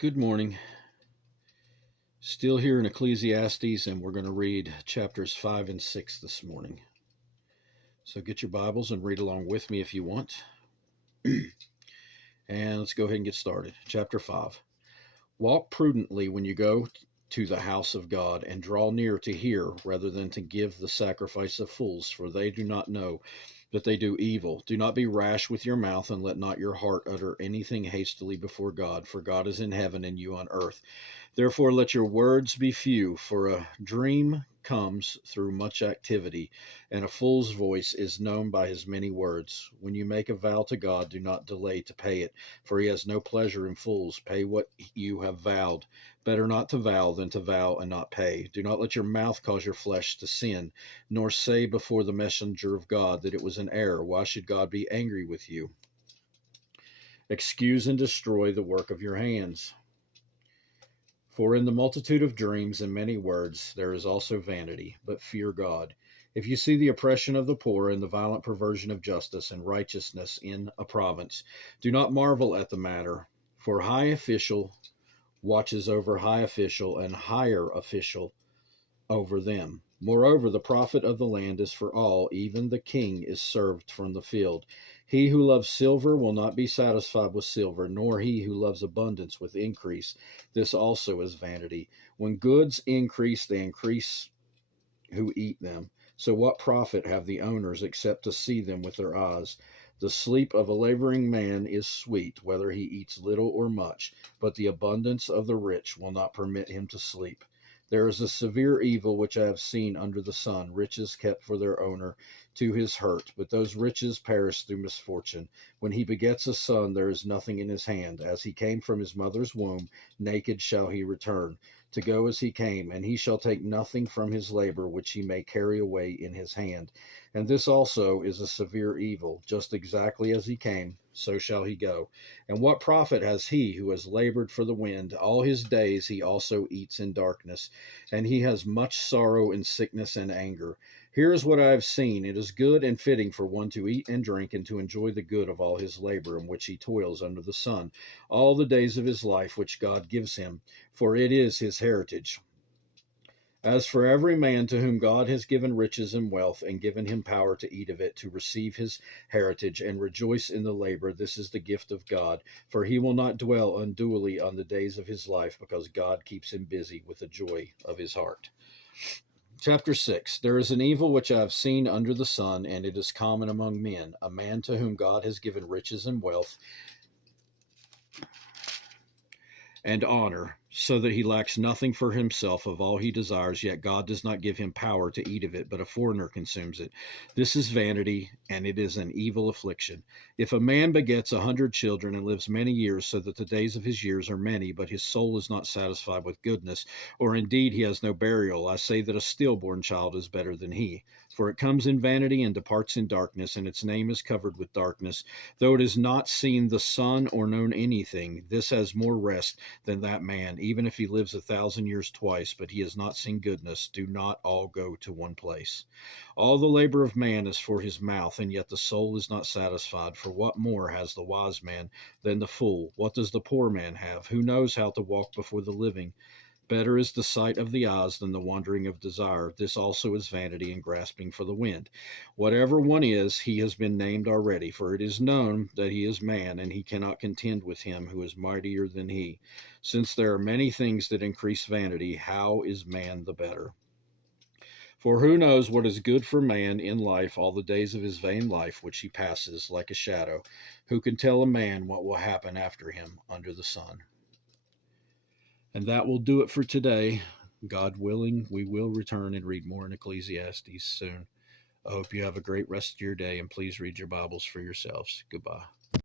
Good morning. Still here in Ecclesiastes, and we're going to read chapters 5 and 6 this morning. So get your Bibles and read along with me if you want. And let's go ahead and get started. Chapter 5. Walk prudently when you go to the house of God, and draw near to hear rather than to give the sacrifice of fools, for they do not know that they do evil. Do not be rash with your mouth, and let not your heart utter anything hastily before God, for God is in heaven and you on earth. Therefore let your words be few, for a dream comes through much activity, and a fool's voice is known by his many words. When you make a vow to God, do not delay to pay it, for he has no pleasure in fools. Pay what you have vowed. Better not to vow than to vow and not pay. Do not let your mouth cause your flesh to sin, nor say before the messenger of God that it was an error. Why should God be angry with you? Excuse and destroy the work of your hands. For in the multitude of dreams and many words there is also vanity, but fear God. If you see the oppression of the poor and the violent perversion of justice and righteousness in a province, do not marvel at the matter, for high official watches over high official, and higher official over them. Moreover, the profit of the land is for all, even the king is served from the field. He who loves silver will not be satisfied with silver, nor he who loves abundance with increase. This also is vanity. When goods increase, they increase who eat them. So what profit have the owners except to see them with their eyes? The sleep of a laboring man is sweet, whether he eats little or much, but the abundance of the rich will not permit him to sleep. There is a severe evil which I have seen under the sun, riches kept for their owner to his hurt, but those riches perish through misfortune. When he begets a son, there is nothing in his hand. As he came from his mother's womb, naked shall he return, to go as he came, and he shall take nothing from his labor which he may carry away in his hand. And this also is a severe evil, just exactly as he came, so shall he go. And what profit has he who has labored for the wind? All his days he also eats in darkness, and he has much sorrow and sickness and anger. Here is what I have seen. It is good and fitting for one to eat and drink, and to enjoy the good of all his labor in which he toils under the sun, all the days of his life which God gives him, for it is his heritage. As for every man to whom God has given riches and wealth, and given him power to eat of it, to receive his heritage, and rejoice in the labor, this is the gift of God. For he will not dwell unduly on the days of his life, because God keeps him busy with the joy of his heart. Chapter 6. There is an evil which I have seen under the sun, and it is common among men, a man to whom God has given riches and wealth and honor, so that he lacks nothing for himself of all he desires, yet God does not give him power to eat of it, but a foreigner consumes it. This is vanity, and it is an evil affliction. If a man begets 100 children and lives many years, so that the days of his years are many, but his soul is not satisfied with goodness, or indeed he has no burial, I say that a stillborn child is better than he. For it comes in vanity and departs in darkness, and its name is covered with darkness. Though it has not seen the sun or known anything, this has more rest than that man, even if he lives 1,000 years twice, but he has not seen goodness. Do not all go to one place. All the labor of man is for his mouth, and yet the soul is not satisfied. For what more has the wise man than the fool? What does the poor man have? Who knows how to walk before the living? Better is the sight of the eyes than the wandering of desire. This also is vanity and grasping for the wind. Whatever one is, he has been named already, for it is known that he is man, and he cannot contend with him who is mightier than he. Since there are many things that increase vanity, how is man the better? For who knows what is good for man in life all the days of his vain life, which he passes like a shadow? Who can tell a man what will happen after him under the sun? And that will do it for today. God willing, we will return and read more in Ecclesiastes soon. I hope you have a great rest of your day, and please read your Bibles for yourselves. Goodbye.